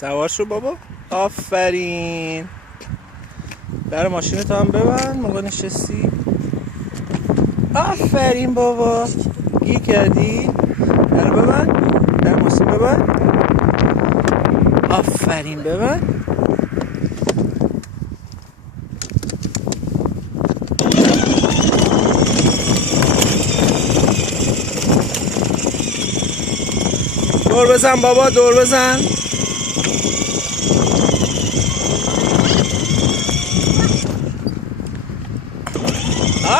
سوار شو بابا. آفرین. در ماشینت هم ببند موقع نشستی. آفرین بابا. گیر کردی؟ در ببند. در ماشین ببند. آفرین ببند. دور بزن بابا، دور بزن.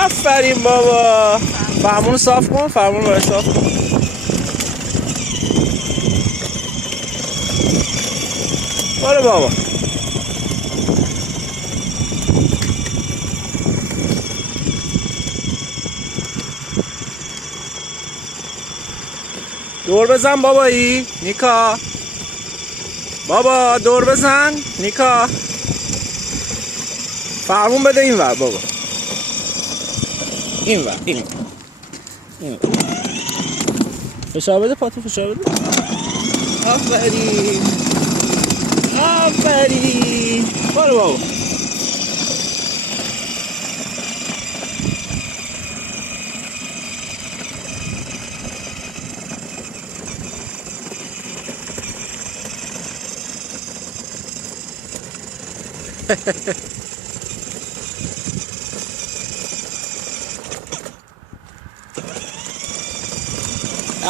آفرین بابا. فرمون صاف کن، فرمون رو صاف کن. برو بابا. دور بزن بابایی. نیکا بابا دور بزن. نیکا فرمون بده این ور بابا. این ور این ور. فشار بده پاتو، فشار بده. آفرین آفرین. برو بابا.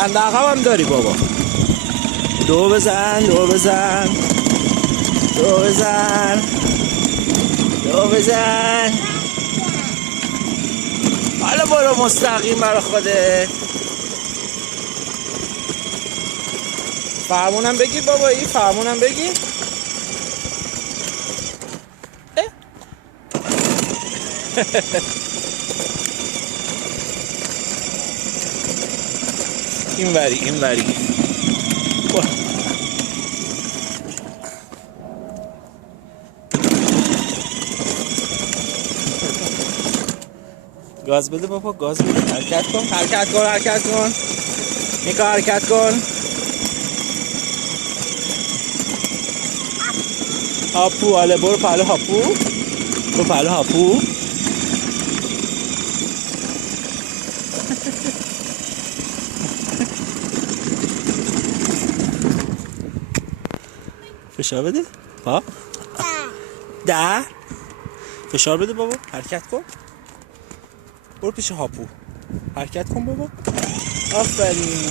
اندقم هم داری بابا. دو بزن، دو بزن، دو بزن، دو بزن. حالا برو مستقیم برا خودت. فرمونم بگیر بابایی، فرمونم بگیر. این وری این وری. گاز بده بابا، گاز بده. حرکت کن، حرکت کن، حرکت کن. نیکا حرکت کن. هاپو. حالا برو پلو هاپو. برو پلو هاپو. فشار بده. ها؟ ده. فشار بده بابا. حرکت کن. برو پیش هاپو. حرکت کن بابا. آفرین.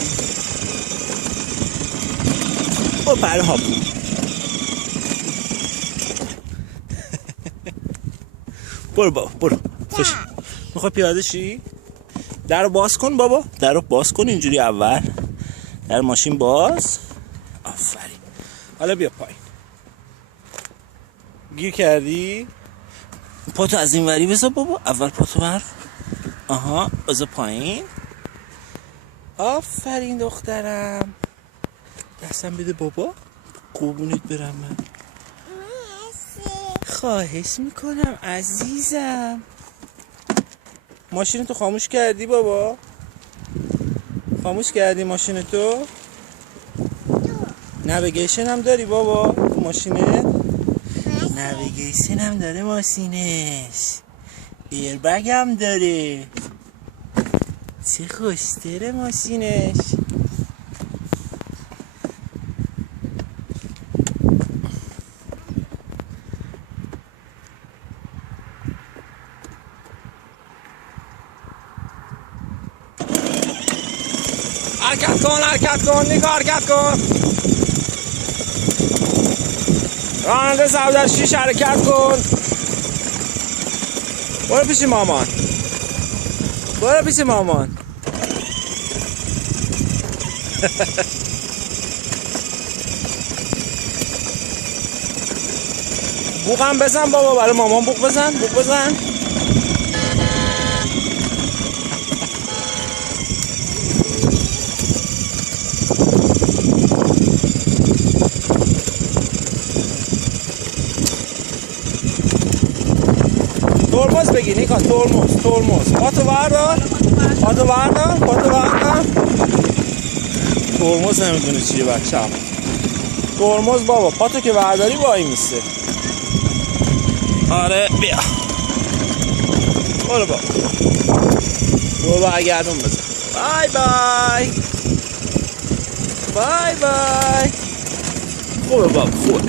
برو پلو هاپو. برو بابا برو. میخوای پیاده شی؟ در رو باز کن بابا. در رو باز کن اینجوری اول. در ماشین باز. آفرین. حالا بیا پایین. گیر کردی؟ پاتو از این وری بذار بابا. اول پاتو بر. آها بذار پایین. آفرین دخترم. دستم بده بابا. قربونت برم من. خواهش میکنم عزیزم. ماشینتو خاموش کردی بابا؟ خاموش کردی ماشینتو؟ نویگیشن هم داری بابا تو ماشینت؟ نویگیشن هم داره ماشینش. ایربگ هم داره. چه خوشتره ماشینش. حرکت کن، حرکت کن. نیکا حرکت کن. راننده سعودت 6 حرکت کن. برو پیش مامان. برو پیش مامان. بوقم بزن بابا. برای مامان بوق بزن. بوق بزن. ترمز بگی نیکا. ترمز ترمز. پاتو بردار. پاتو بردار. پاتو بردار. ترمز نمیدونه چیه بچه‌م. ترمز بابا، پاتو که برداری وای میسته. آره بیا برو بابا، برو برگردون بزن. بای بای بای بای. خوبه بابا خوبه.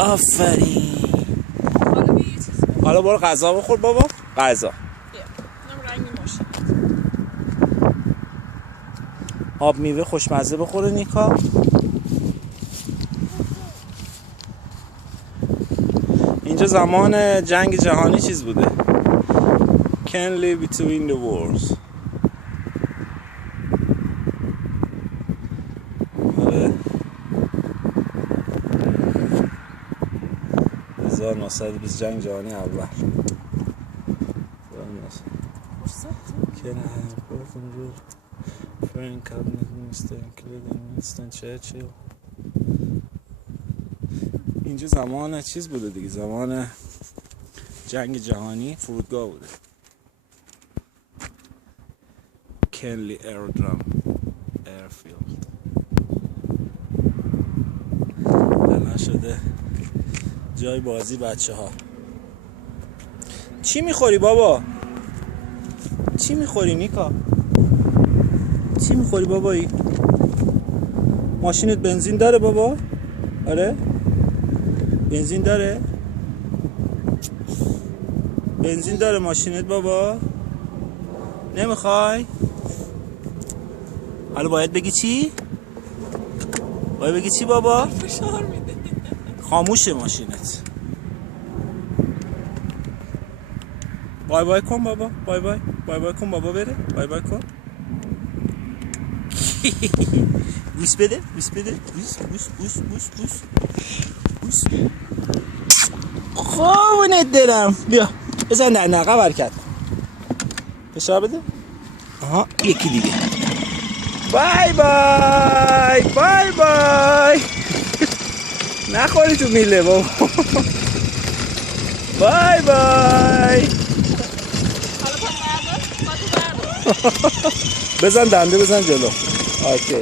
آفرین. حالا برو غذا بخور بابا. غذا آب میوه خوشمزه بخوره نیکا. اینجا زمان جنگ جهانی چیز بوده. Can live between the wars. آره 1920 جنگ جهانی اول. Can I have broken rule? Foreign cabinet minister including Winston Churchill. اینجا زمان چیز بوده دیگه، زمان جنگ جهانی فرودگاه بوده. کنلی ایرودروم ایرفیلد الان شده جای بازی بچه ها. چی میخوری بابا؟ چی میخوری نیکا؟ چی میخوری بابایی؟ ماشینت بنزین داره بابا؟ آره؟ بنزین داره؟ بنزین داره ماشینت بابا؟ نمیخوای؟ حالا باید بگی چی؟ باید بگی چی بابا؟ فشار میده. خاموشه ماشینت. بای بای کن بابا. بای بای. بای بای کن بابا بره. بای بای کن. بوس بده. بوس بده. بوس بوس بوس بوس بوس بوس. خوبونت دارم. بیا بزن در نقه برکت. فشار بده. آها یکی دیگه. بای بای. بای بای. نخوری تو میله بابا. بای بای. بزن دنده بزن جلو. اوکی